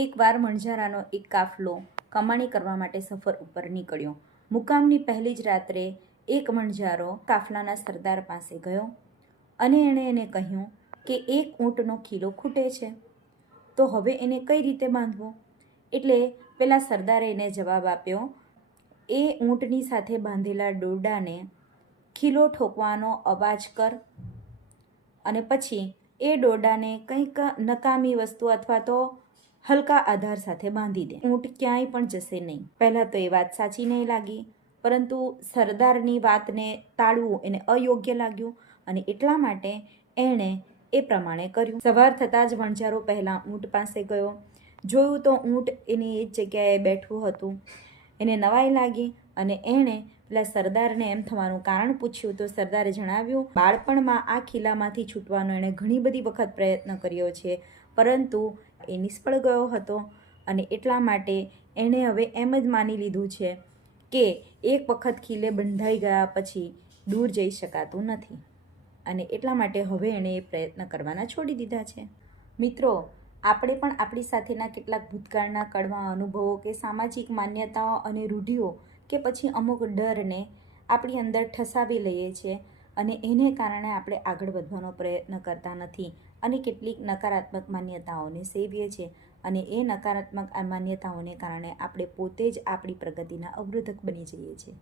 એકવાર વણઝારાનો એક કાફલો કમાણી કરવા માટે સફર ઉપર નીકળ્યો. મુકામની પહેલી જ રાત્રે એક વણઝારો કાફલાના સરદાર પાસે ગયો અને એણે એને કહ્યું કે એક ઊંટનો ખીલો ખૂટે છે, તો હવે એને કઈ રીતે બાંધવો? એટલે પેલા સરદારે એને જવાબ આપ્યો, એ ઊંટની સાથે બાંધેલા દોરડાને ખીલો ઠોકવાનો અવાજ કર અને પછી એ દોરડાને કંઈક નકામી વસ્તુ અથવા તો હલકા આધાર સાથે બાંધી દે. ઊંટ ક્યાંય પણ જશે નહીં. પહેલાં તો એ વાત સાચી નહીં લાગી, પરંતુ સરદારની વાતને ટાળવું એને અયોગ્ય લાગ્યું અને એટલા માટે એણે એ પ્રમાણે કર્યું. સવાર થતાં જ વણઝારો પહેલાં ઊંટ પાસે ગયો. જોયું તો ઊંટ એની એ જ જગ્યાએ બેઠું હતું. એને નવાઈ લાગી અને એણે પેલા સરદારને એમ થવાનું કારણ પૂછ્યું તો સરદારે જણાવ્યું, બાળપણમાં આ ખીલામાંથી છૂટવાનો એણે ઘણી બધી વખત પ્રયત્ન કર્યો છે, પરંતુ એ નિષ્ફળ ગયો હતો અને એટલા માટે એણે હવે એમ જ માની લીધું છે કે એક વખત ખીલે બંધાઈ ગયા પછી દૂર જઈ શકાતું નથી અને એટલા માટે હવે એણે એ પ્રયત્ન કરવાના છોડી દીધા છે. મિત્રો, આપણે પણ આપણી સાથેના કેટલાક ભૂતકાળના કડવા અનુભવો કે સામાજિક માન્યતાઓ અને રૂઢિઓ કે પછી અમુક ડરને આપણી અંદર ઠસાવી લઈએ છીએ અને એને કારણે આપણે આગળ વધવાનો પ્રયત્ન કરતા નથી અને કેટલીક નકારાત્મક માન્યતાઓને સેવીએ છીએ અને એ નકારાત્મક માન્યતાઓને કારણે આપણે પોતે જ આપણી પ્રગતિના અવરોધક બની જઈએ છીએ.